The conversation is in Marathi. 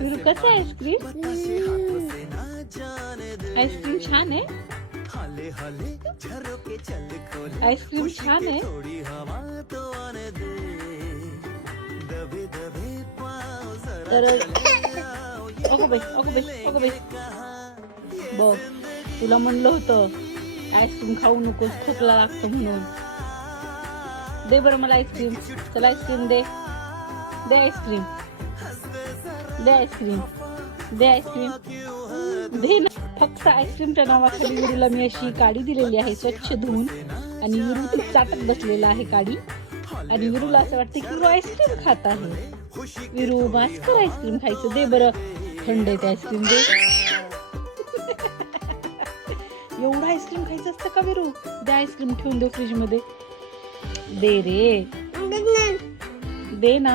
विरू कसं आहे आईस्क्रीम? आईस्क्रीम छान आहे. आईस्क्रीम छान आहे. तर अगो बाई अगो बाई अगो बाई बघ, तुला म्हणलं होतं आईस्क्रीम खाऊ नकोस, खोकला लागतो म्हणून. दे बरं मला आईस्क्रीम. चला आईस्क्रीम दे. दे आईस्क्रीम. दे आईस्क्रीम. दे आईस्क्रीम. दे ना. फक्त आईस्क्रीमच्या नावाखाली विरूला मी अशी काडी दिलेली आहे स्वच्छ धुवून, आणि विरू ती चाटत बसलेला आहे काडी. आणि विरूला असं वाटतं की विरू आईस्क्रीम खात आहे. विरू भास्कर आईस्क्रीम खायचं. दे बरं, थंड आहे आईस्क्रीम. दे. एवढं आईस्क्रीम खायचं असतं का विरू? दे आईस्क्रीम, ठेवून दे फ्रीज मध्ये. दे रे, दे ना.